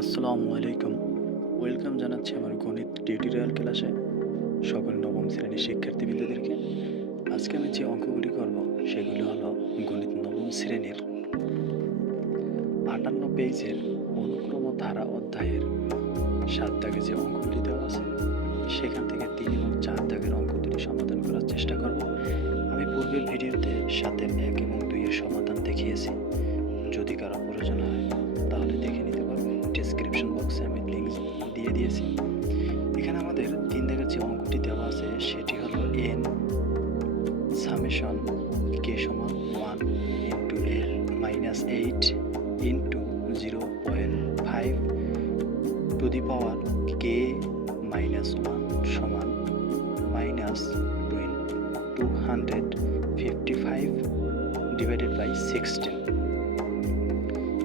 আসসালামু আলাইকুম। ওয়েলকাম জানাচ্ছি আমার গণিত টিউটোরিয়াল ক্লাসে সকল নবম শ্রেণীর শিক্ষার্থীবৃন্দদেরকে। আজকে আমি যে অঙ্কগুলি করব সেগুলি হলো গণিত নবম শ্রেণীর 58 পেজের অনুক্রম ধারা অধ্যায়ের 7 দাগে যে অঙ্কগুলি দেওয়া আছে সেখান থেকে 3 এবং 4 দাগের অঙ্ক দুটি সমাধান করার চেষ্টা করব। আমি পূর্বের ভিডিওতে 7-এর 1 এবং 2-এর সমাধান দেখিয়েছি। যদি কারো প্রয়োজন হয় তাহলে দেখে নিতে পারবেন। ডেসক্রিপশন বক্সে আমি লিঙ্ক দিয়ে দিয়েছি। এখানে আমাদের 3 দাগের যে অঙ্কটি দেওয়া আছে সেটি হলো n সামেশন k সমান 1 into l minus 8 into 0.5 two the power k minus 1 সমান মাইনাস 255 ডিভাইডেড বাই 16।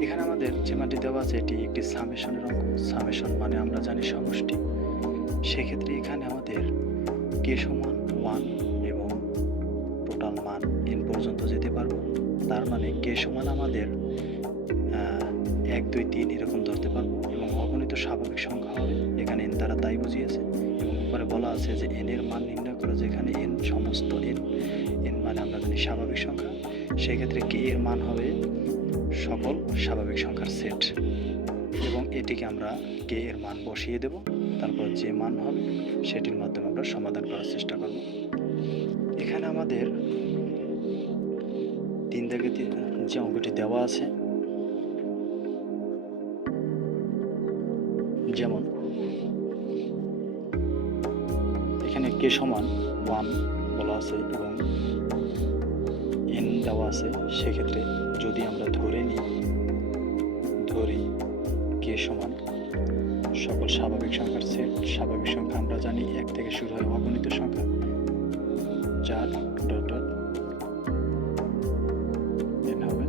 এখানে আমাদের যে মানটি দেওয়া আছে এটি একটি সামেশনের অঙ্ক। সামেশন মানে আমরা জানি সমষ্টি। সেক্ষেত্রে এখানে আমাদের কে সমান 1 এবং টোটাল মান n পর্যন্ত যেতে পারবো। তার মানে কে সমান আমাদের 1 2 3 এরকম ধরতে পারবো এবং অগণিত স্বাভাবিক সংখ্যা হবে। এখানে n দ্বারা তাই বুঝিয়েছে এবং উপরে বলা আছে যে n এর মান নির্ণয় করো, যেখানে n সমস্ত n মানে আমরা জানি স্বাভাবিক সংখ্যা। সেক্ষেত্রে কে এর মান হবে সকল স্বাভাবিক সংখ্যার সেট এবং এটিকে আমরা কে এর মান বসিয়ে দেব। তারপর যে মান হবে সেটির মাধ্যমে আমরা সমাধান করার চেষ্টা করব। এখানে আমাদের 3 দাগে যে অঙ্কটি দেওয়া আছে, যেমন এখানে কে সমান 1 বলা আছে এবং n দেওয়া আছে। সেক্ষেত্রে যদি আমরা ধরি কে সমান সকল স্বাভাবিক সংখ্যার সেট। স্বাভাবিক সংখ্যা আমরা জানি 1 থেকে শুরু হয় অগণিত সংখ্যা 4 n হবে।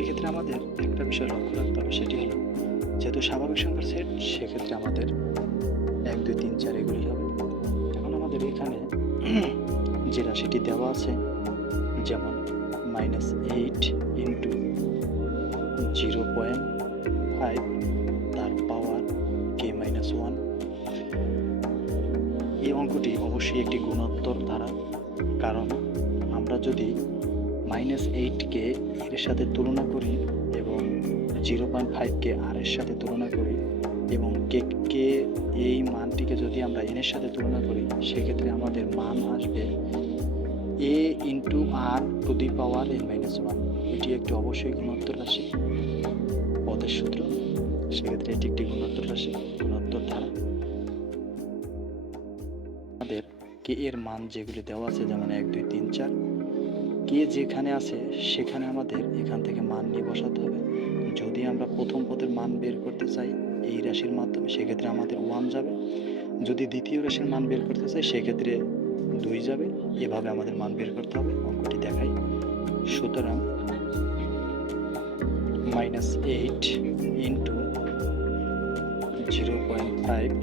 এক্ষেত্রে আমাদের একটা বিষয় লক্ষ্য রাখতে হবে, সেটি হলো যেহেতু স্বাভাবিক সংখ্যার সেট সেক্ষেত্রে আমাদের 1 2 3 4 এগুলি হবে। এখন আমাদের এখানে যে রাশিটি দেওয়া আছে, যেমন মাইনাস 8 ইন্টু 0.5 তার পাওয়ার কে মাইনাস 1। এই অঙ্কটি অবশ্যই একটি গুণোত্তর ধারা, কারণ আমরা যদি মাইনাস 8কে এর সাথে তুলনা করি এবং 0.5কে আর এর সাথে তুলনা করি এবং কে এই মানটিকে যদি আমরা n এর সাথে তুলনা করি, সেক্ষেত্রে আমাদের মান আসবে a into r to the power n minus 1। এটি একটি অবশ্যই গুণোত্তর রাশি, পদের সূত্র। সেক্ষেত্রে এটি একটি গুণোত্তর রাশি, গুণোত্তর ধারা। আমাদের কে এর মান যেগুলি দেওয়া আছে, যেমন 1 2 3 4, কে যেখানে আছে সেখানে আমাদের এখান থেকে মান নিয়ে বসাতে হবে। যদি আমরা প্রথম পদের মান বের করতে চাই এই রাশির মাধ্যমে, সেক্ষেত্রে আমাদের 1 যাবে। যদি দ্বিতীয় রাশির মান বের করতে চাই সেক্ষেত্রে 2 যাবে। এভাবে আমাদের মান বের করতে হবে। অঙ্কটি দেখাই। সুতরাং মাইনাস 8 ইন্টু 0.5,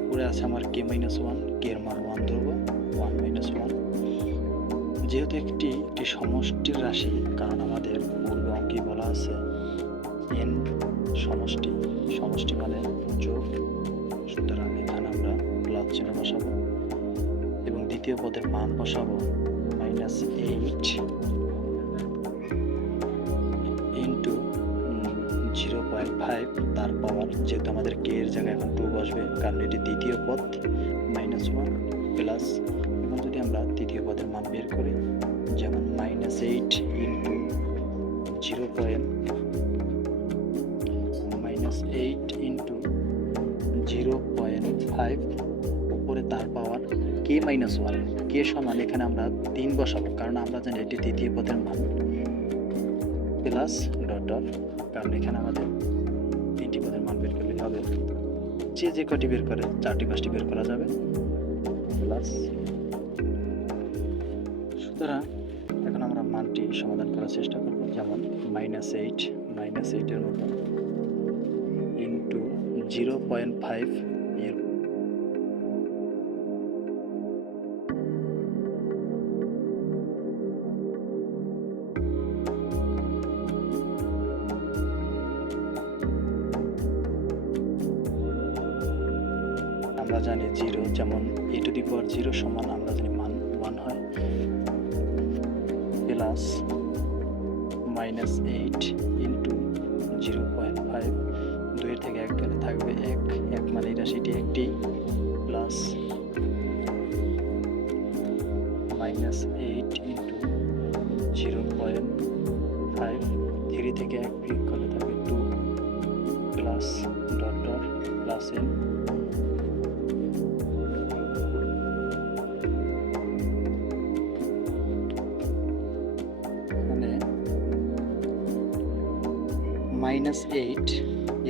উপরে আছে আমার কে মাইনাস 1, কে এর মান 1 ধরবো, 1 মাইনাস 1। যেহেতু একটি সমষ্টির রাশি, কারণ আমাদের পূর্বে অঙ্কে বলা আছে n সমষ্টি মানে যোগ, সুতরাং এখানে আমরা প্লাস চিহ্ন বসাবো এবং দ্বিতীয় পদের মান বসাবো মাইনাস 8 ইন্টু 0.5 তার পাওয়ার, যেহেতু আমাদের কে এর জায়গায় এখন 2 বসবে কারণ এটি দ্বিতীয় পদ, মাইনাস 1 প্লাস, এবং যদি আমরা তৃতীয় পদের মান বের করি, যেমন মাইনাস 8 ইন্টু 0.5 উপরে তার পাওয়ার কে মাইনাস 1। কে সমান এখানে আমরা 3 বসাবো কারণ আমরা জানি এটি তৃতীয় পদের মান, প্লাস ডট, কারণ এখানে আমাদের 3টি পদের মান বের করলে হবে। যে কটি বের করে 4টি 5টি বের করা যাবে, প্লাস। সুতরাং এখন আমরা মানটি সমাধান করার চেষ্টা করব। যেমন মাইনাস 8 এর মতো ইন্টু 0.5 এর আমরা জানি 0, যেমন a টু দি পাওয়ার 0 সমান আমরা জানি মান 1 হয়, প্লাস -8 ইন্টু 0.5, 2 থেকে 1 গেলে থাকবে 1 মানে এই রাশিটি একটি, প্লাস -8 ইন্টু 0.5, 3 থেকে 1 বিয়োগ করলে থাকবে 2, plus dot dot plus n, এখানে -8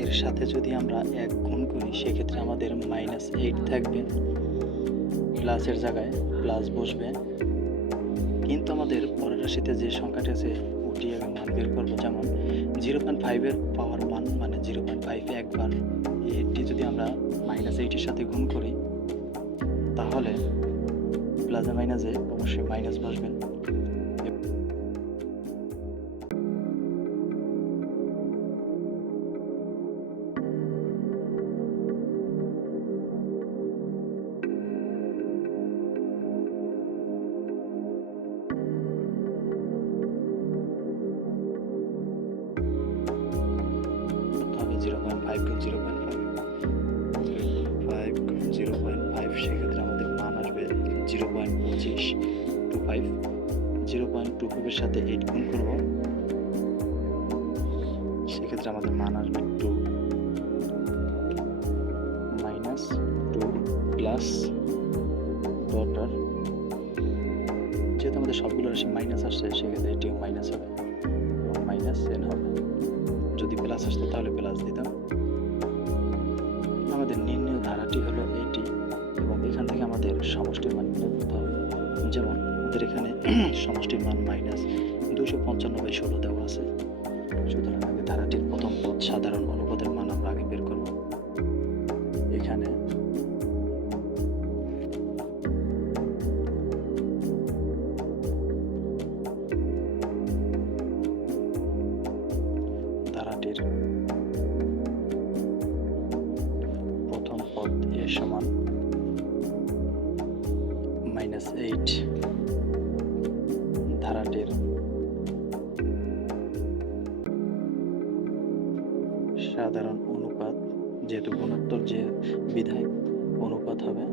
এর সাথে যদি আমরা 1 গুণ করি সেক্ষেত্রে আমাদের -8 থাকবে, প্লাসের জায়গায় প্লাস বসবে, কিন্তু আমাদের পরের রাশিতে যে সংখ্যাটি আছে ওটি আগে মান বের করবো। যেমন 0.5 এর পাওয়ার মান মানে 0.5 একবার, এটি যদি আমরা -8 এর সাথে গুণ করি তাহলে প্লাসে মাইনাসে অবশ্যই মাইনাস বসবেন। সেক্ষেত্রে আমাদের মান আসবে 0.25, 0.25 এর সাথে 8 গুণ করব, সেক্ষেত্রে আমাদের মান আসবে 2 প্লাস ডট ডট, যেহেতু আমাদের সবগুলো রাশি মাইনাস আসছে সেক্ষেত্রে এটিও মাইনাস হবে এবং মাইনাস n হবে। যদি প্লাস আসতো তাহলে প্লাস দিতাম। আমাদের নির্ণয় ধারাটি হলো এটি এবং এখান থেকে আমাদের সমষ্টির মান বের করতে হবে। যেমন আমাদের এখানে সমষ্টির মান -255/16 দেওয়া আছে, সুতরাং আগে ধারাটির প্রথম পদ সাধারণ অনুপাতের মান আমরা আগে বের করব। এখানে ধারাটির প্রথম পদ a সমান -8, ধারাটির সাধারণ অনুপাত, যেহেতু গুণোত্তর যে বিধায় অনুপাত হবে,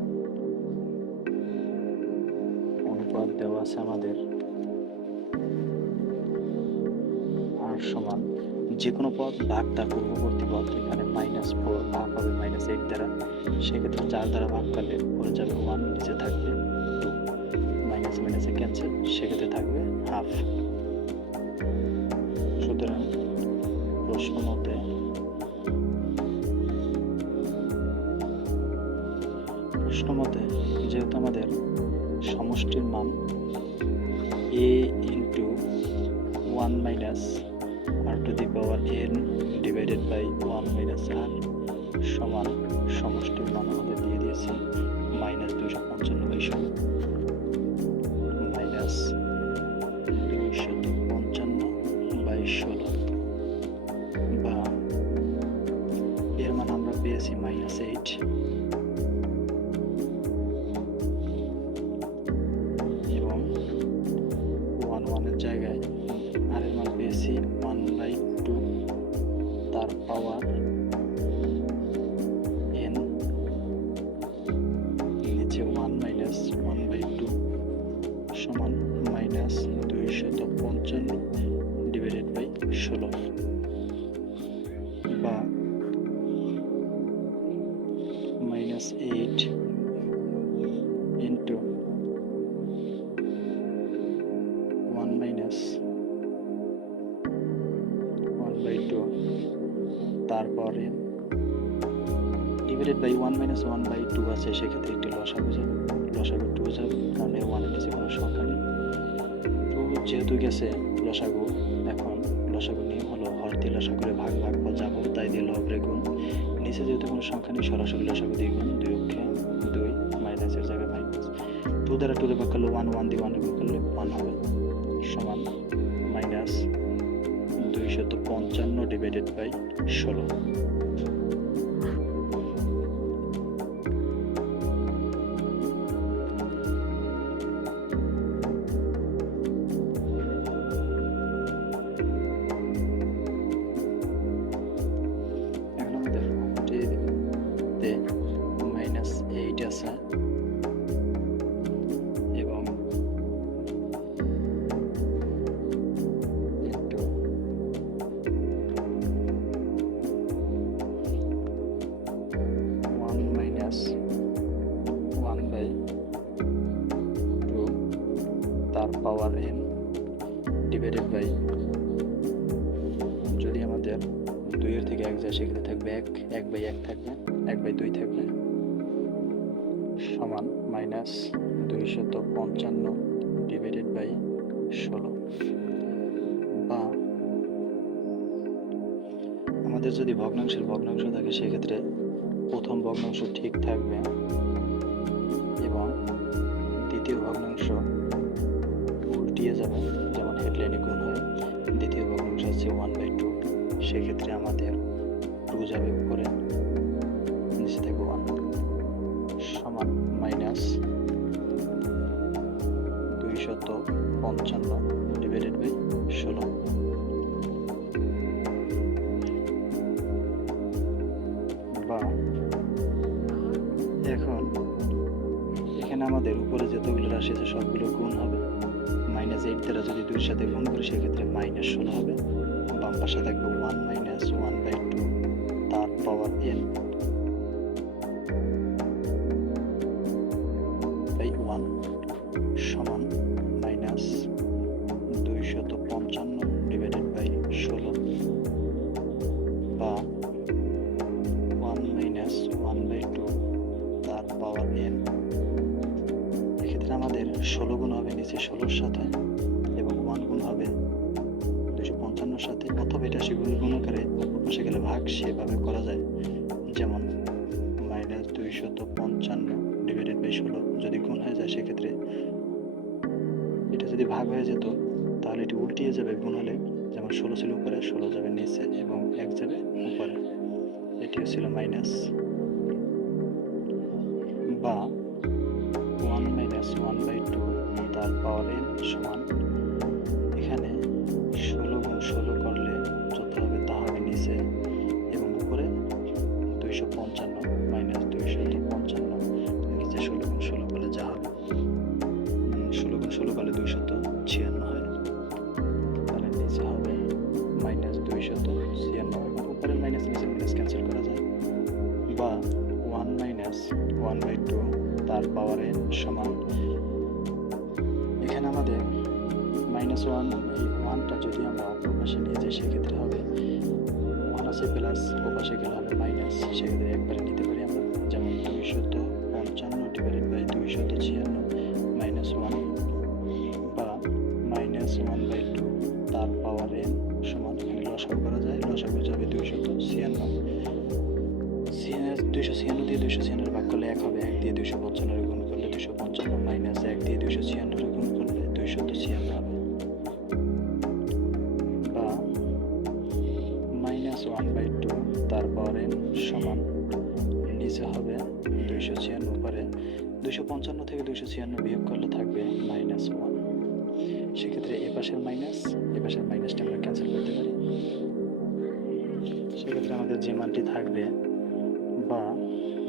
অনুপাত দেওয়া আছে আমাদের r সমান যে কোনো পদ ভাগ তার পূর্ববর্তী পদ, এখানে -4 ভাগ হবে -8 দ্বারা, সেক্ষেত্রে 4 দ্বারা ভাগ করলে পরে যাবে 1, নিচে থাকবে 2, মাইনাস মাইনাসে ক্যান্সেল, সেক্ষেত্রে থাকবে হাফ। সুতরাং প্রশ্ন মতে যেহেতু আমাদের সমষ্টির মান a into 1 minus r to the power n divided by 1 minus r সমান সমষ্টির মান আমাদের দিয়ে দিয়েছে -255/16 -255/16 বা এর মান আমরা পেয়েছি -8 এবং 1 এর জায়গায় r এর মান পেয়েছি 1/2 তার পাওয়ার n, নিচে 1 মাইনাস 1/2 সমান -255/16 বা -8 ইন্টু 1 মাইনাস 1/2 তারপরে ডিভাইডেড বাই 1 মাইনাস 1/2 আছে, সেক্ষেত্রে একটি লসাগু যাবে, লসাগু 2 যাবে, কারণ এই 1 এর নিচে কোনো সংখ্যা নেই। 2 যেহেতু গেছে লসাগু, এখন লসাগু নিয়ম হলো হর দিয়ে লসাগুরে ভাগ বা যাবো, তাই দিয়ে লবরে গুণ, নিচে যেহেতু কোনো সংখ্যা নেই সরাসরি লসাগু দিয়ে গুণ, 2 অক্ষে 2, মাইনাসের জায়গায় মাইনাস, 2 দ্বারা 2 রে ভাগ করলে 1, 1 দিয়ে 1 রে ভাগ করলে 1 হবে, সমান -255/16। পাওয়ার n ডিভাইডেড বাই, যদি আমাদের 2 থেকে 1 যায় সেক্ষেত্রে থাকবে 1/1 থাকবে, 1/2 থাকবে, সমান মাইনাস 255 ডিভাইডেড বাই 16। বা আমাদের যদি ভগ্নাংশের ভগ্নাংশ থাকে সেক্ষেত্রে প্রথম ভগ্নাংশ ঠিক থাকবে এবং দ্বিতীয় ভগ্নাংশ উল্টিয়ে যাবে, যেমন হেডলাইনে গুণ হয়। দ্বিতীয় ভগ্নাংশ আছে 1/2, সেক্ষেত্রে আমাদের 2 যাবে উপরে, নিচে থাকবে 1, সমান মাইনাস 255 ডিভাইডেড বাই 16। বা এখন এখানে আমাদের উপরে যতগুলো রাশি আছে সবগুলো গুণ হবে। -8 দ্বারা যদি 2 এর সাথে গুণ করি সেক্ষেত্রে -16 হবে। বাম পাশে থাকবে 1 - 1/2 তার পাওয়ার n বাই 1 সমান -255 ডিভাইডেড বাই 16। বা 1 - 1/2 তার পাওয়ার n। এক্ষেত্রে আমাদের 16 গুণ হবে নিচে 16 এর সাথে এবং 1 গুণ হবে 255 এর সাথে, অথবা এটা সেগুলো গুণ করে অপর পাশে গেলে ভাগ সেভাবে করা যায়। যেমন -255 ডিভাইডেড বাই 16 যদি গুণ হয়ে যায় সেক্ষেত্রে এটা যদি ভাগ হয়ে যেত তাহলে এটি উল্টিয়ে যাবে গুণ হলে, যেমন 16 ছিল উপরে, 16 যাবে নিচে এবং 1 যাবে উপরে, এটিও ছিল মাইনাস। বা 1 - 1/2 তার পাওয়ার n সমান, এখানে 16 গুণ 16 করলে যত হবে তা হবে নিচে এবং উপরে 255 -255, নিচে 16 গুণ 16 করলে যা হবে 16 গুণ 16 করলে 256 হয়, তাহলে নিচে হবে -256 এবং উপরে মাইনাস নিচে মাইনাস ক্যান্সেল করা যায়। বা 1 - 1/2 তার পাওয়ার n সমান, এখানে আমাদের -1, এই 1টা যদি আমরা অপর পাশে নিয়ে যাই সেক্ষেত্রে হবে 1 আছে প্লাস, ও পাশে গেলে হবে মাইনাস, সেক্ষেত্রে একবারে নিতে পারি আমরা, যেমন 255 ডিভাইডেড বাই 256 -1। বা -1/2 তার পাওয়ার n সমান, এখানে লসাগু করা যায়, লসাগু যাবে 256, 256 দিয়ে 256 ভাগ করলে 1 হবে, 1 দিয়ে 255 গুণ করলে 255 মাইনাস 1 দিয়ে 256 গুণ করলে 256 হবে। বা -1/2 তার পাওয়ার n সমান, নিচে হবে 256, উপরে 255 থেকে 256 বিয়োগ করলে থাকবে -1, সেক্ষেত্রে এ পাশের মাইনাসটা আমরা ক্যান্সেল করতে পারি, সেক্ষেত্রে আমাদের যে মানটি থাকবে, বা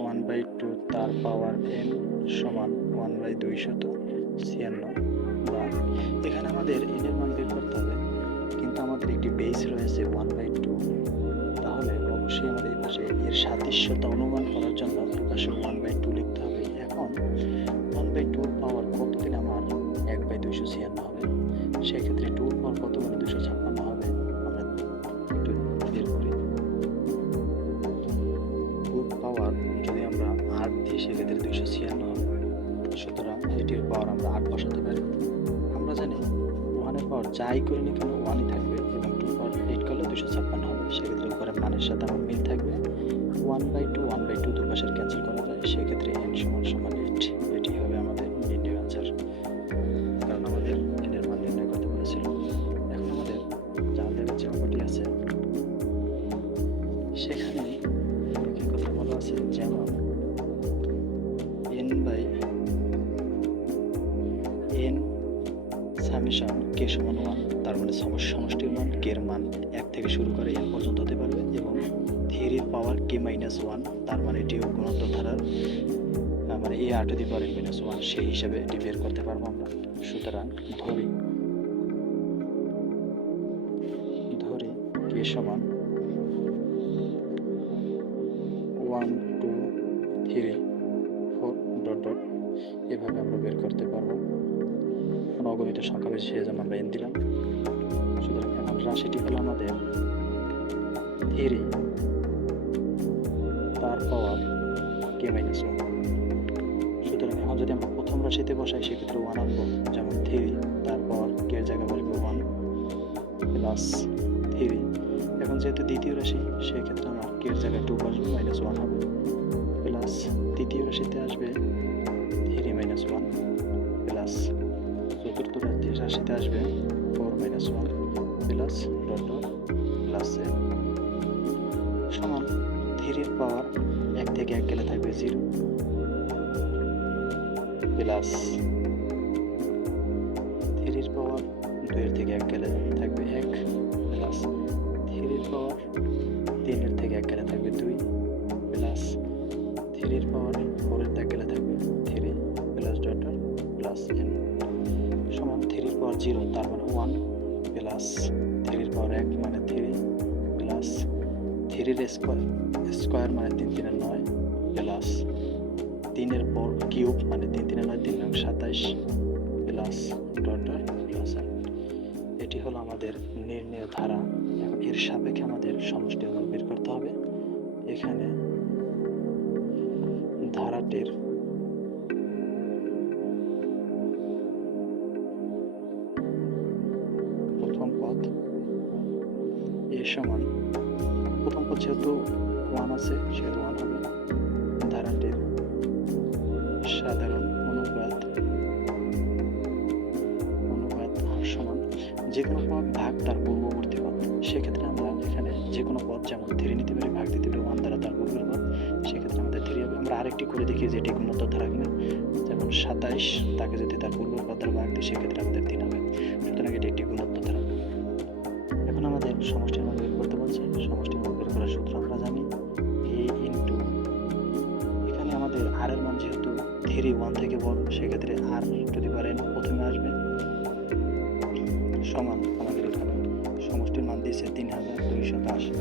1/2 তার পাওয়ার n সমান 1/256। বা এখানে আমাদের n এর মান বের করতে হবে, কিন্তু আমাদের একটি বেস রয়েছে 1/2, তাহলে অবশ্যই আমাদের এই পাশে এর সাদৃশ্যতা অনুমান করার জন্য এই পাশে 1/2 লিখতে হবে। এখন 1/2 পাওয়ার কত দিলে আমার 1/256 হবে, সেক্ষেত্রে 2 পাওয়ার কত মানে 256 হবে, আমরা একটু বের করি। 2 পাওয়ার যদি আমরা 8 দিই সেক্ষেত্রে 256 হবে, সুতরাং এটির পাওয়ার আমরা 8 বসাতে পারি। আমরা জানি 1 এর পাওয়ার যাই করি না কেন 1ই থাকবে এবং 2 পাওয়ার 8 করলে 256 হবে, সেক্ষেত্রে উপরের মানের সাথে আমার মিল থাকবে। 1/2 দুই পাশের ক্যান্সেল করা যায়, সেক্ষেত্রে n সমান 8, এটি হবে আমাদের নির্ণয় আনসার, কারণ আমাদের n এর মান নির্ণয় করতে বলেছিল। এখন আমাদের জানতে যে অঙ্কটি আছে সেখানে একই কথা বলা আছে, যেমন n/n সামেশন k সমান 1, তার মানে সমষ্টির মান k এর মান 1 থেকে শুরু করে n পর্যন্ত হতে পারবে, এবং 3 এর পাওয়ার k - 1, তার মানে এটিও গুণোত্তর ধারার, মানে a r⁻n-1 সেই হিসাবে এটি বের করতে পারবো আমরা। সুতরাং ধরি k সমান 1 2 3 4 ... এভাবে আমরা বের করতে পারবো। অগণিত দুইটা সংখ্যা বেশি সেজন্য আমরা n দিলাম। সুতরাং এখন রাশিটি হলো আমাদের 3 তার পাওয়ার k - 1। সুতরাং এখন যদি আমরা প্রথম রাশিতে বসাই সেক্ষেত্রে 1 আনবো, যেমন 3 তার পাওয়ার k এর জায়গায় বসবে 1 প্লাস 3। এখন যেহেতু দ্বিতীয় রাশি সেক্ষেত্রে আমার k এর জায়গায় 2 বসবে, -1 হবে প্লাস তৃতীয় রাশিতে আসবে 3 - 1 প্লাস চতুর্থ রাশিতে আসবে 4 - 1 প্লাস ডট প্লাস n সমান 3 এর পাওয়ার 1 থেকে 1 গেলে থাকবে 0 প্লাস 3 এর পাওয়ার 2 এর থেকে 1 গেলে থাকবে 1 প্লাস 3 এর পাওয়ার 3 এর থেকে 1 গেলে থাকবে 2 প্লাস 3 এর পাওয়ার 4 এর থেকে গেলে থাকবে 3 প্লাস ডট প্লাস n সমান 3 এর পাওয়ার 0 তার মানে 1 প্লাস 3 এর পাওয়ার 1 মানে 3 প্লাস 3 এর স্কয়ার মানে 3 3 9 প্লাস 3 এর পাওয়ার কিউব মানে 3 3 9 3 9 27 প্লাস ডট প্লাস n। এটি হলো আমাদের নির্ণেয় ধারা। এখন এর সাপেক্ষে আমাদের সমষ্টির মান বের করতে হবে। এখানে ধারাটির প্রথম পদ এ সমান, প্রথম পদ যেহেতু 1 আছে সেহেতু 1 হবে। ধারাটির সাধারণ অনুপাত সমান যে কোনো পদ ভাগ তার পূর্ববর্তী পদ। সেক্ষেত্রে আমরা এখানে যে কোনো পদ যেমন 3 নিতে পারি, ভাগ দিতে পারি 1 দ্বারা তার পূর্বের পদ, সেক্ষেত্রে আমাদের 3 হবে। আমরা আরেকটি করে দেখি যে এটি গুণোত্তর ধারা কিনা, যেমন 27 তাকে যদি তার পূর্বের পদ দ্বারা ভাগ দিই সেক্ষেত্রে আমাদের 3 হবে। সুতরাং এটি একটি গুণোত্তর ধারা। এখন আমাদের সমষ্টির মান বের করতে বলছে। সমষ্টির মান বের করার সূত্র আমরা জানি a ইন্টু, এখানে আমাদের r এর মান যেহেতু 3 1 থেকে বড় সেক্ষেত্রে r to the power n প্রথমে আসবে সমান আমাদের এখানে সমষ্টির মান দিয়েছে 3280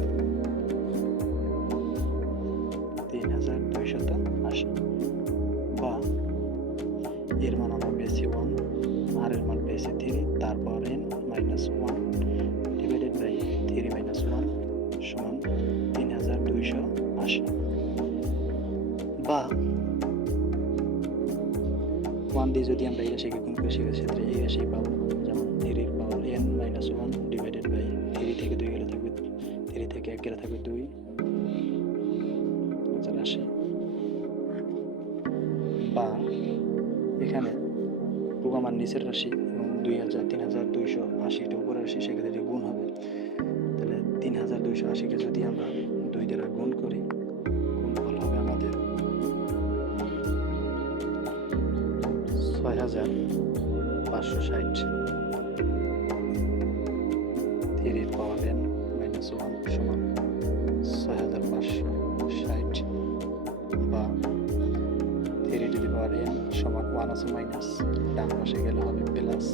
বা এর মান আমরা পেয়েছি 1, আর এর মান পেয়েছি 3 তার পাওয়ার n -1 ডিভাইডেড বাই 3 - 1 সমান 3280 বা 1 দিয়ে যদি আমরা এই রাশিকে গুণ করি সেক্ষেত্রে এই রাশি পাবো, যেমন 3 এর পাওয়ার n - 1 ডিভাইডেড বাই 3 থেকে 2 গেলে থাকবে 3 থেকে 1 গেলে থাকবে 2 রাশি, বা এখানে টুক আমার নিচের রাশি এবং 3280 এটা উপরের রাশি, সেক্ষেত্রে গুণ হবে। তাহলে 3280কে যদি আমরা 2 দ্বারা গুণ করি গুণফল হবে আমাদের 6560। 3 এর পাওয়ার n - 1 সমান 6560 বা 3 টু দি পাওয়ার n সমান 1 আছে মাইনাস, ডান পাশে গেলে হবে প্লাস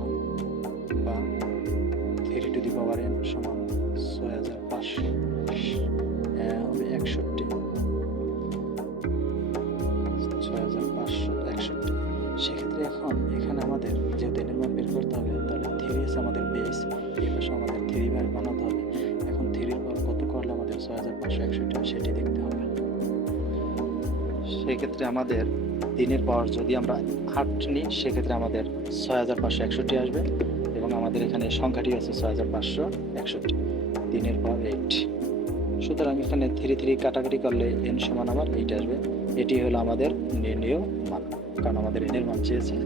1 বা 3 টু দি পাওয়ার n সমান 6500 হবে 61, 6561। সেক্ষেত্রে এখন এখানে আমাদের যেহেতু n এর মান বের করতে হবে তাহলে 3 আছে আমাদের বেস, এই পাশে আমাদের 3 বার বানাতে হবে। এখন 3 এর পর কত করলে আমাদের 6561 সেটি দেখতে হবে। সেক্ষেত্রে আমাদের 3 এর পাওয়ার যদি আমরা 8 নিই সেক্ষেত্রে আমাদের 6561 আসবে এবং আমাদের এখানে সংখ্যাটি আছে 6561, 3 এর পাওয়ার 8। সুতরাং এখানে 3 3 কাটাকাটি করলে n সমান আমার 8 আসবে। এটি হলো আমাদের নির্ণেয় মান, কারণ আমাদের n এর মান চেয়েছে